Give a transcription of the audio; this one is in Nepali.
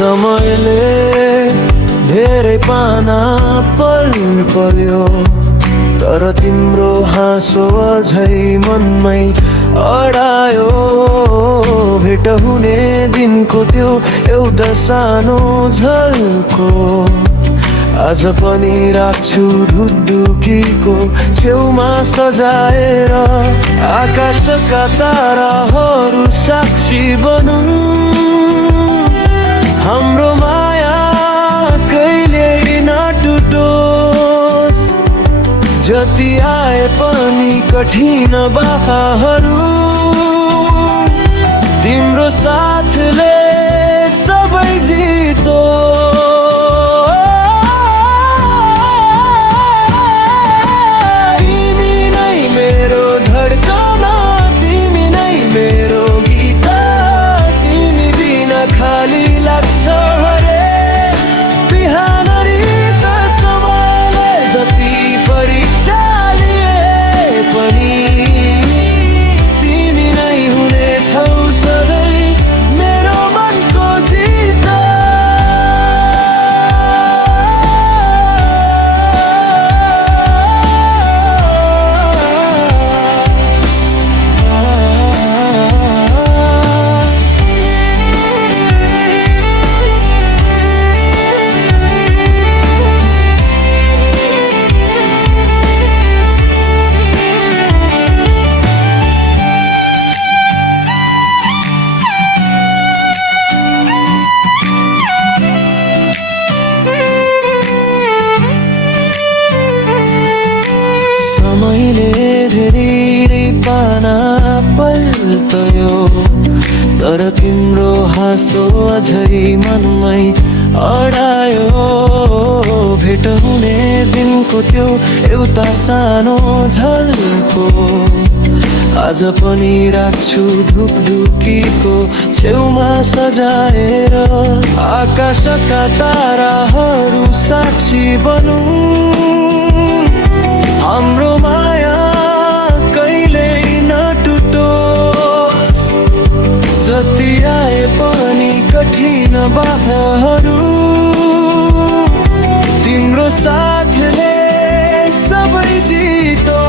समयले धेरै पाना पल पर्यो, तर तिम्रो हाँसो अझै मनमै अडायो। भेट हुने दिनको त्यो एउटा सानो झल्को आज पनि राख्छु ढुकढुकीको छेउमा सजाएर। आकाशका ताराहरू साक्षी बनुन्, हाम्रो माया कहिल्यै नटुटोस्। जति आए पनि कठिन बाधाहरू, तिम्रो साथले सबै जितो। तिमी नै मेरो धड्कन, तिमी नै मेरो गीत, तिमी बिना खाली लाग्छ हरे बिहानरी। त समयले जति परीक्षा लिए पनि तिमी नै हुनेछौ सधैँ मेरो मनको जित। समयले धेरै पाना पल्टयो, तर तिम्रो हाँसो अझै मनमै अडायो। भेट हुने दिनको त्यो एउटा सानो झल्को आज पनि राख्छु ढुकढुकीको छेउमा सजाएर। आकाशका ताराहरू साक्षी बनुन्, हाम्रो माया कहिल्यै नटुटोस्। जति आए पनि कठिन बाधाहरू, तिम्रो साथले सबै जितो।